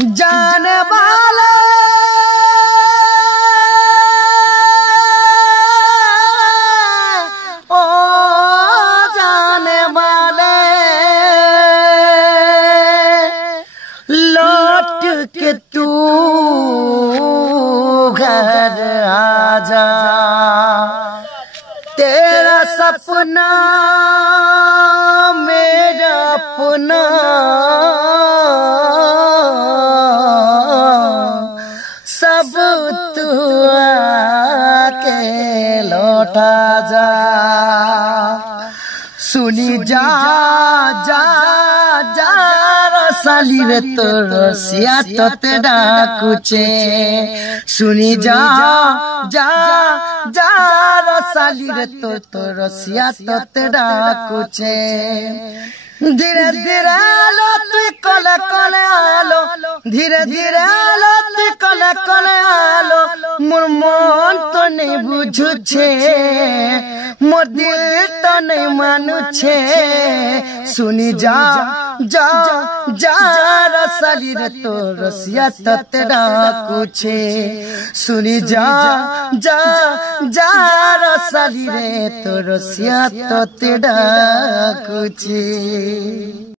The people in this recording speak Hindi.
जाने वाले ओ जाने वाले लौट के तू घर आजा, तेरा सपना मेरा अपना सब तू आके लौटा जा। सुनी जा जा जा रसाली रे तो रसिया तो तेरा कुचे। सुनी जा जा जा रसाली रे तो रसिया तो तेरा कुचे। धीरे धीरे आलो तु कले कले आलो, धीरे धीरे आलो तु कले कले आलो। मोर मन तो नहीं बुझुछे, मोर दिल तो नहीं मानुछे। सुनी जा जा जा रसाली रे तो रसिया तो तेरा कुछे। सुनी जा जा जा रसाली रे तो रसिया तो तेरा कुछे।